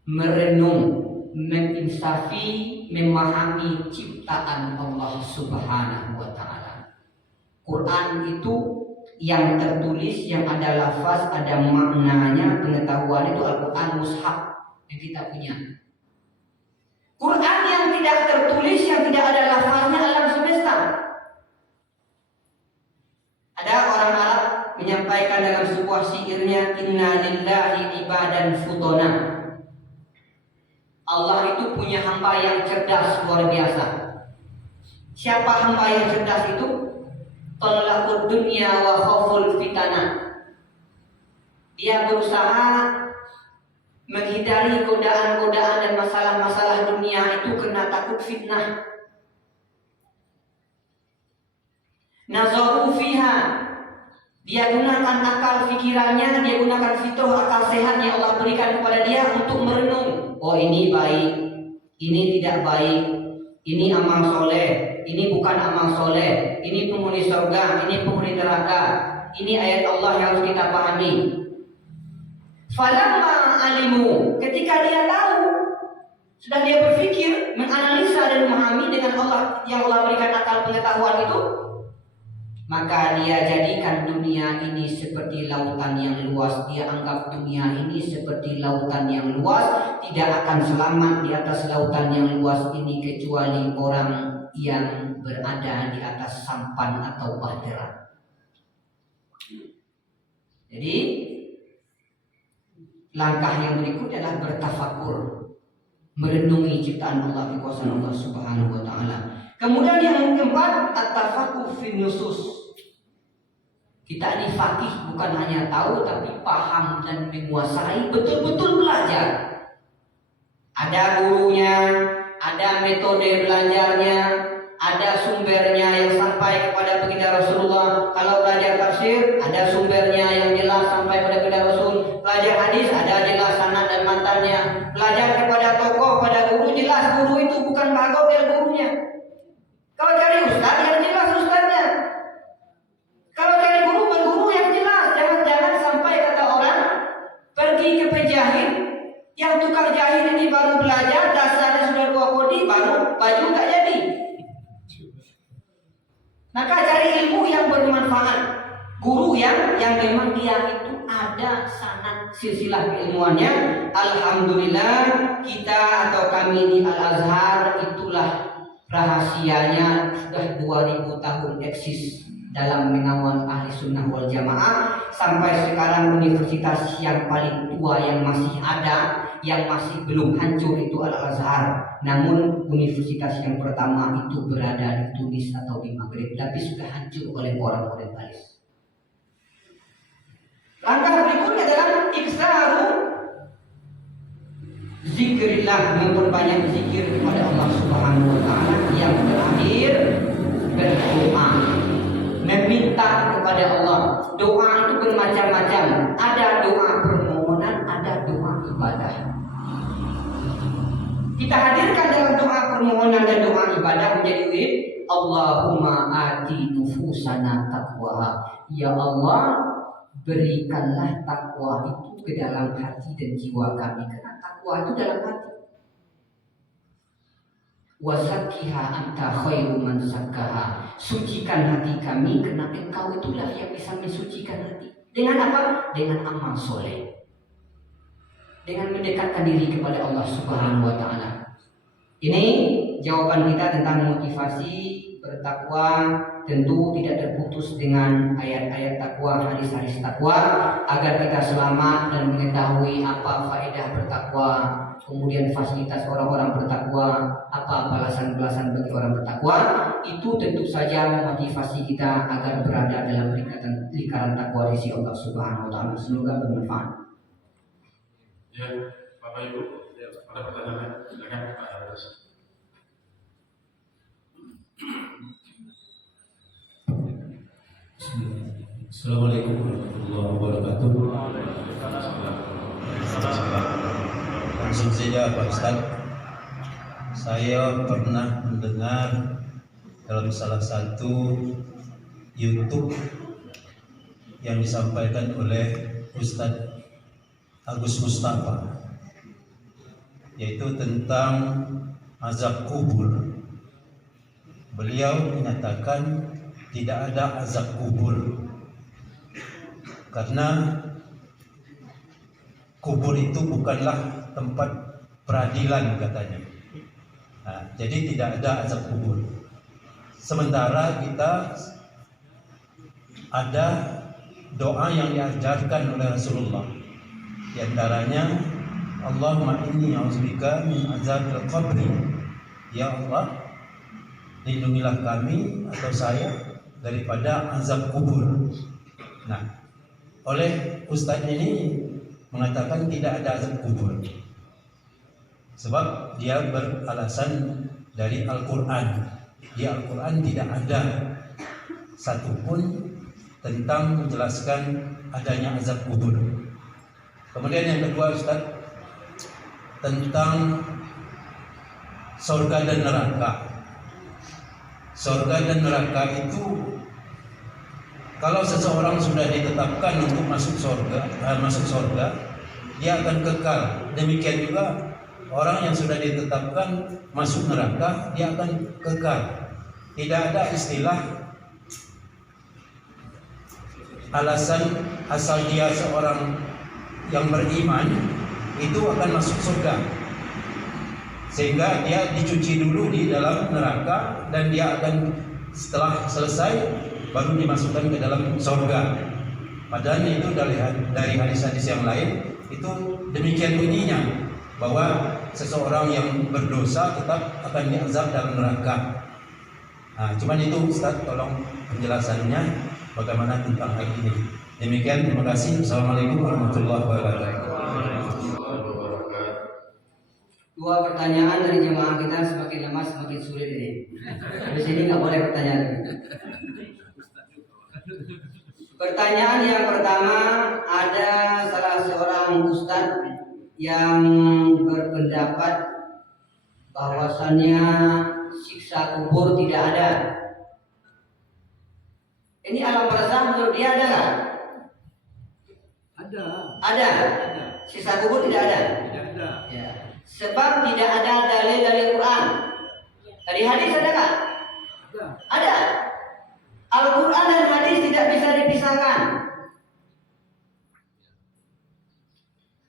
merenung, menginsafi, memahami ciptaan Allah Subhanahu wa taala. Quran itu yang tertulis, yang ada lafaz, ada maknanya, pengetahuan itu Al-Quran mushaf yang kita punya. Quran yang tidak tertulis, yang tidak ada lafaznya, alam semesta. Ada orang Arab menyampaikan dalam sebuah syairnya, inna lillahi ibadan futona. Allah itu punya hamba yang cerdas luar biasa. Siapa hamba yang cerdas itu? Talaqud dunya wa khawful fitana. Dia berusaha menghindari godaan-godaan dan masalah-masalah dunia itu karena takut fitnah. Nazaru fiha, dia gunakan akal fikirannya, dia gunakan fitrah, akal sehat yang Allah berikan kepada dia untuk merenung. Oh, ini baik, ini tidak baik, ini amal soleh, ini bukan amal soleh, ini penghuni surga, ini penghuni neraka. Ini ayat Allah yang harus kita pahami. Falamma alimu, ketika dia tahu, sudah dia berpikir, menganalisa dan memahami dengan Allah yang Allah berikan akal pengetahuan itu, maka dia jadikan dunia ini seperti lautan yang luas. Dia anggap dunia ini seperti lautan yang luas, tidak akan selamat di atas lautan yang luas ini kecuali orang yang berada di atas sampan atau bahtera. Jadi langkah yang berikutnya adalah bertafakur, merenungi ciptaan Allah, kekuasaan Allah Subhanahu wa taala. Kemudian yang keempat, at-tafaqquh fi nusus. Kita ini faqih, bukan hanya tahu tapi paham dan menguasai, betul-betul belajar. Ada gurunya, ada metode belajarnya, ada sumbernya yang sampai kepada baginda Rasulullah. Kalau belajar tafsir, ada sumbernya yang jelas sampai kepada baginda Rasul. Belajar hadis, ada jelas sanad dan matanya. Belajar kepada tokoh, pada guru, jelas guru itu bukan bagokel gurunya. Kalau cari ustaz, yang jelas ustaznya. Kalau cari guru, berguru yang jelas. Jangan sampai kata orang pergi ke penjahit, yang tukang jahit ini baru belajar, dasarnya sudah 2 kodi, baru baju tak jadi. Maka cari ilmu yang bermanfaat, guru yang memang dia itu ada sanad silsilah keilmuannya. Alhamdulillah kita atau kami di Al-Azhar itulah rahasianya, sudah 2000 tahun eksis dalam mengawal ahli sunnah wal jamaah. Sampai sekarang universitas yang paling tua yang masih ada, yang masih belum hancur itu Al-Azhar. Namun universitas yang pertama itu berada di Tunis atau di Maghrib, tapi sudah hancur oleh orang orientalis. Langkah berikutnya adalah memperbanyak zikir kepada Allah Subhanahu wa taala. Yang terakhir, berdoa, meminta kepada Allah. Doa itu bermacam-macam. Ada doa permohonan, ada doa ibadah. Kita hadirkan dalam doa permohonan dan doa ibadah menjadi wirid. Allahumma ati nufusana taqwaha. Ya Allah, berikanlah takwa itu ke dalam hati dan jiwa kami, karena takwa itu dalam hati. Wa zakkiha anta khairu man zakkaha. Sucikan hati kami, karena Engkau itulah yang bisa mensucikan hati. Dengan apa? Dengan amal soleh, dengan mendekatkan diri kepada Allah Subhanahu wa taala. Ini jawaban kita tentang motivasi bertakwa. Tentu tidak terputus dengan ayat-ayat takwa, hadis-hadis takwa, agar kita selamat dan mengetahui apa faedah bertakwa, kemudian fasilitas orang-orang bertakwa, apa balasan-balasan bagi orang bertakwa. Itu tentu saja memotivasi kita agar berada dalam lingkaran takwa di sisi Allah Subhanahu wa taala. Semoga bermanfaat. Ya, Bapak Ibu, ada pertanyaan? Silakan Pak Haris. Assalamualaikum warahmatullahi wabarakatuh. Langsung saja Pak Ustaz. Saya pernah mendengar dalam salah satu YouTube yang disampaikan oleh Ustaz Agus Mustafa, yaitu tentang azab kubur. Beliau menyatakan tidak ada azab kubur karena kubur itu bukanlah tempat peradilan katanya. Nah, jadi tidak ada azab kubur. Sementara kita ada doa yang diajarkan oleh Rasulullah. Di antaranya, Allahumma inni a'udzubika min azabil qabri. Ya Allah, lindungilah kami atau saya daripada azab kubur. Nah, oleh Ustaz ini mengatakan tidak ada azab kubur, sebab dia beralasan dari Al-Quran. Di Al-Quran tidak ada satupun tentang menjelaskan adanya azab kubur. Kemudian yang kedua Ustaz, tentang surga dan neraka. Surga dan neraka itu, kalau seseorang sudah ditetapkan untuk masuk surga, dia akan kekal. Demikian juga orang yang sudah ditetapkan masuk neraka, dia akan kekal. Tidak ada istilah alasan asal dia seorang yang beriman itu akan masuk surga, sehingga dia dicuci dulu di dalam neraka dan dia akan setelah selesai baru dimasukkan ke dalam surga. Padahal itu dari hadis-hadis yang lain itu demikian bunyinya, bahwa seseorang yang berdosa tetap akan diazab dalam neraka. Nah, cuman itu Ustaz, tolong penjelasannya bagaimana tentang hal ini. Demikian, terima kasih. Assalamualaikum warahmatullahi wabarakatuh. Dua pertanyaan dari jemaah kita, semakin lama semakin sulit ini. Di sini nggak boleh pertanyaan. Pertanyaan yang pertama, ada salah seorang ustadz yang berpendapat bahwasannya siksa kubur tidak ada. Ini alam barzakh menurut dia ada nggak? Ada. Siksa kubur tidak ada. Ya. Sebab tidak ada dalil dari Quran. Dari hadis ada nggak? Ada. Al-Quran dan hadis tidak bisa dipisahkan.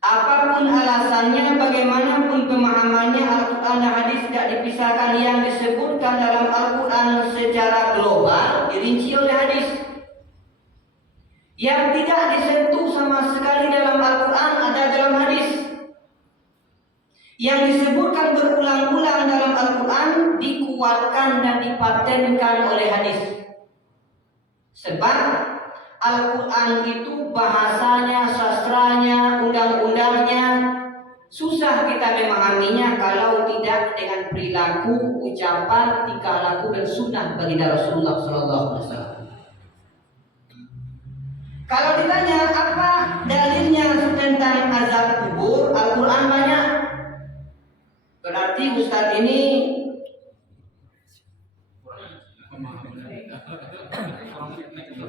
Apapun alasannya, bagaimanapun pemahamannya, Al-Quran dan hadis tidak dipisahkan. Yang disebutkan dalam Al-Quran secara global dirinci oleh hadis. Yang tidak disentuh sama sekali dalam Al-Quran ada dalam hadis. Yang disebutkan berulang-ulang dalam Al-Quran dikuatkan dan dipatenkan oleh hadis. Sebab Al-Quran itu bahasanya, sastranya, undang-undangnya Susah kita memahaminya kalau tidak dengan perilaku, ucapan, tingkah laku dan sunnah baginda Rasulullah SAW. Kalau ditanya apa dalilnya tentang azab kubur, Al-Quran banyak. Berarti Ustadz ini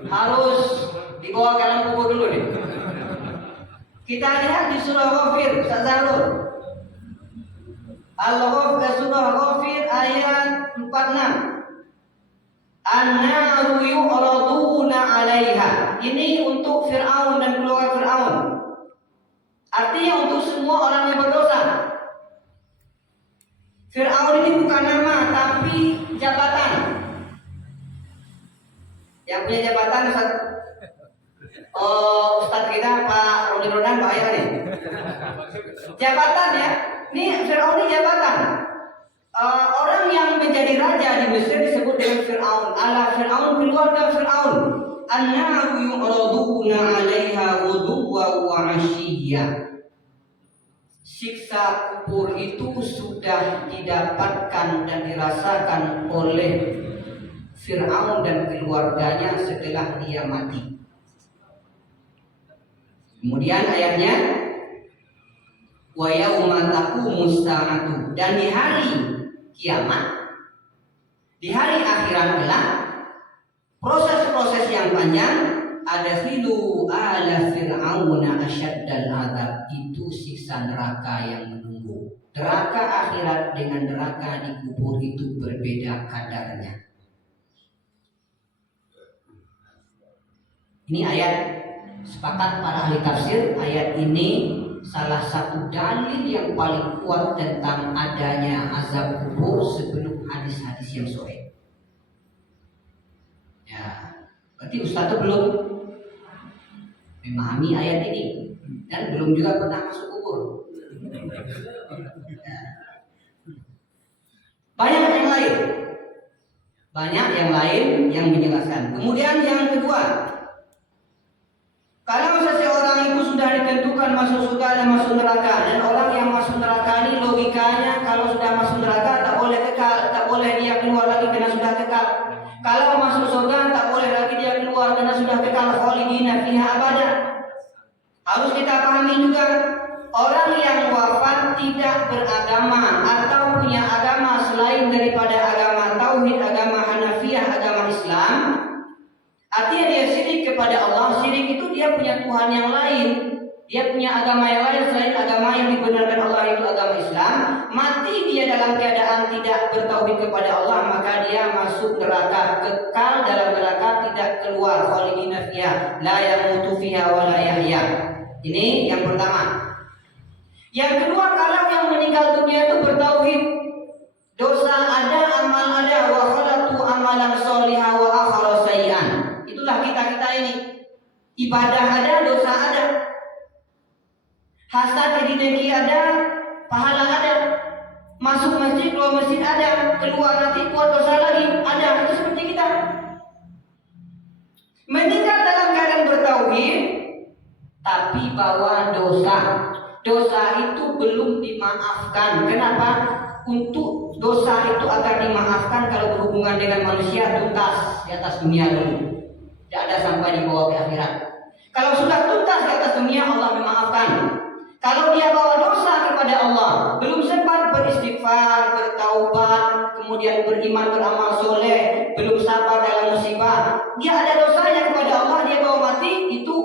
harus dibawa ke dalam kubur dulu nih. Kita lihat di surah Ghafir, Ustaz Zahrul. Surah Ghafir ayat 46. An-naru yu'raduna 'alaiha. Ini untuk Fir'aun dan keluarga Fir'aun. Artinya untuk semua orang yang berdosa. Fir'aun ini bukan nama tapi jabatan. Yang punya jabatan Ustadz kita Pak Rudi Rodan bayar nih. Jabatan ya. Ini Fir'aun ini jabatan. Orang yang menjadi raja di Mesir disebut dengan Fir'aun. Ala Fir'aun, keluarga Fir'aun. An-naru yu'raduna 'alaiha ghuduwwan wa 'ashiyya. Siksa kubur itu sudah didapatkan dan dirasakan oleh Fir'aun dan keluarganya setelah dia mati. Kemudian ayatnya wa yauma taqumus saa'atu, dan di hari kiamat, di hari akhirat kelak, proses-proses yang panjang, ada filu ala fir'auna asyaddal adab, itu siksa neraka yang menunggu. Neraka akhirat dengan neraka di kubur itu berbeda kadarnya. Ini ayat, sepakat para ahli tafsir, ayat ini salah satu dalil yang paling kuat tentang adanya azab kubur sebelum hadis-hadis yang sahih. Ya, berarti Ustaz belum memahami ayat ini dan belum juga pernah masuk kubur. Ya. Banyak yang lain yang menjelaskan. Kemudian yang kedua, kalau seseorang itu sudah ditentukan masuk surga dan masuk neraka, dan orang yang masuk neraka ini logikanya kalau sudah masuk neraka tak boleh kekal, tak boleh dia keluar lagi karena sudah kekal. Kalau masuk surga tak boleh lagi dia keluar karena sudah kekal, khalidina fiha abada. Harus kita pahami juga, orang yang wafat tidak beragama atau punya agama selain daripada agama tauhid, agama Hanafiyah, agama Islam, artinya dia syirik kepada Allah. Syirik itu dia punya Tuhan yang lain, dia punya agama yang lain selain agama yang dibenarkan Allah, itu agama Islam. Mati dia dalam keadaan tidak bertauhid kepada Allah, maka dia masuk neraka, kekal dalam neraka, tidak keluar, khalidina fiha la yamutu fiha wa la yahya. Ini yang pertama. Yang kedua, kalau yang meninggal dunia itu bertauhid, dosa ada, amal ada, wa khalatu amalan sholihah wa akhara sayyi'an. Itulah kita ini. Ibadah ada, dosa ada. Hasad dengki ada, pahala ada. Masuk masjid, keluar masjid ada. Keluar nanti buat dosa lagi ada. Itu seperti kita. Meninggal dalam keadaan bertauhid, tapi bawa dosa. Dosa itu belum dimaafkan. Kenapa? Untuk dosa itu akan dimaafkan kalau berhubungan dengan manusia tuntas di atas dunia dulu. Tidak ada sampai dibawa ke akhirat. Kalau sudah tuntas di atas dunia, Allah memaafkan. Kalau dia bawa dosa kepada Allah, belum sempat beristighfar, bertaubat, kemudian beriman, beramal soleh, belum sabar dalam musibah, dia ada dosanya kepada Allah, dia bawa mati, itu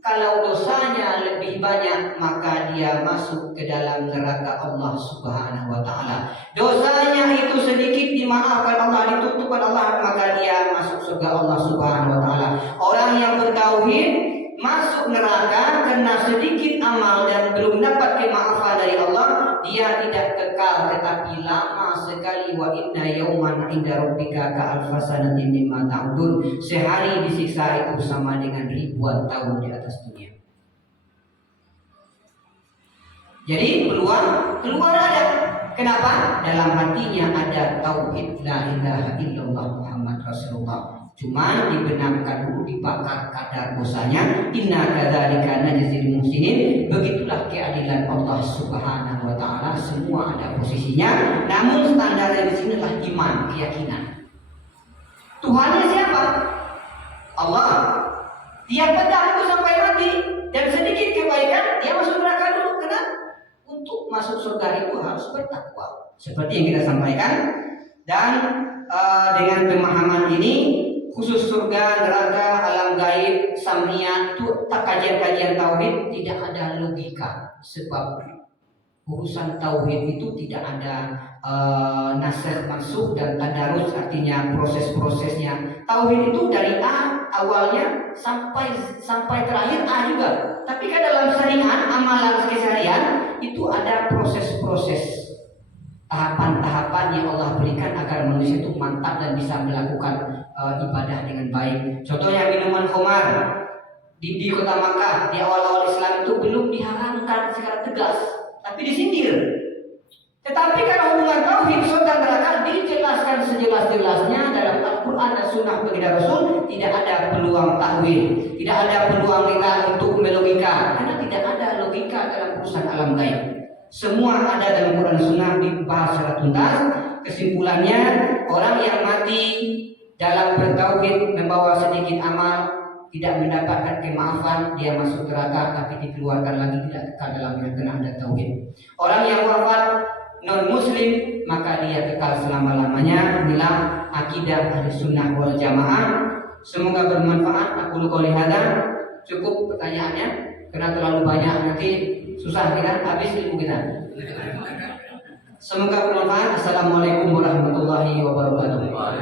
kalau dosanya lebih banyak, maka dia masuk ke dalam neraka Allah Subhanahu wa ta'ala. Dosanya itu sedikit dimaafkan Allah, ditutupkan Allah, maka dia masuk surga Allah Subhanahu wa ta'ala. Orang yang bertauhid masuk neraka karena sedikit amal dan belum dapat kemaafan dari Allah, dia tidak kekal tetapi lama sekali. Wa inna yawman 'inda rabbika ka'alfa sanatin mimma ta'udun. Sehari disiksa itu sama dengan ribuan tahun di atas dunia. Jadi keluar ada. Kenapa? Dalam hatinya ada tauhid, la ilaha illallah Muhammad Rasulullah. Cuman dibenamkan dulu, dibakar kadar dosanya. Inna kadzalika najzil muhsinin. Begitulah keadilan Allah Subhanahu wa taala, semua ada posisinya. Namun standarnya di sini adalah iman, keyakinan. Tuhannya siapa? Allah. Dia pedang itu sampai mati, dan sedikit kebaikan dia masuk neraka dulu. Kenapa? Untuk masuk surga itu harus bertakwa. Seperti yang kita sampaikan. Dan dengan pemahaman ini, khusus surga, neraka, alam gaib, samniah, itu kajian-kajian tauhid tidak ada logika. Sebab urusan tauhid itu tidak ada nasr mansukh dan tadarus, artinya proses-prosesnya. Tauhid itu dari A awalnya sampai terakhir A juga. Tapi kan dalam syariat, amalan keseharian itu ada proses-proses, tahapan-tahapan yang Allah berikan agar manusia itu mantap dan bisa melakukan ibadah dengan baik. Contohnya minuman khamar di kota Makkah di awal-awal Islam itu belum diharamkan secara tegas, tapi disindir. Tetapi karena hubungan tauhid surga neraka dijelaskan sejelas-jelasnya dalam Al-Quran dan Sunnah baginda Rasul, tidak ada peluang takwil, tidak ada peluang kita untuk melogika, karena tidak ada logika dalam urusan alam gaib. Semua ada dalam Quran dan Sunnah, dibahas secara tuntas. Kesimpulannya, orang yang mati dalam bertauhid membawa sedikit amal, tidak mendapatkan kemaafan, dia masuk neraka tapi dikeluarkan lagi, tidak kekal dalam neraka ada tauhid. Orang yang wafat non muslim maka dia kekal selama-lamanya. Inilah akidah Ahlussunnah wal Jamaah. Semoga bermanfaat. Aku qouli hadza. Cukup pertanyaannya, karena terlalu banyak nanti susah kita habis ilmu kita. Semoga bermanfaat. Assalamualaikum warahmatullahi wabarakatuh. Terima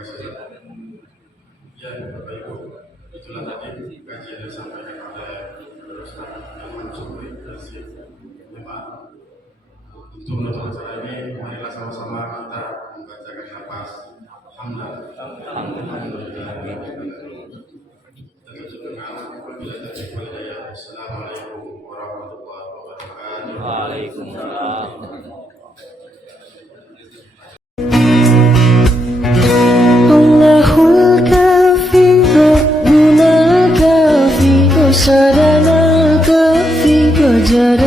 kasih. Ya, Bapak Ibu, itulah tadi kajian yang disampaikan oleh Ustaz Ahmad Subri dari Jemaah. Untuk menutup acara ini, marilah sama-sama kita membacakan nafas hamdan. Alhamdulillah. Assalamualaikum warahmatullahi wabarakatuh. Waalaikumsalam. Allahul kafi Rabbuna kafi Sadana kafi Wajada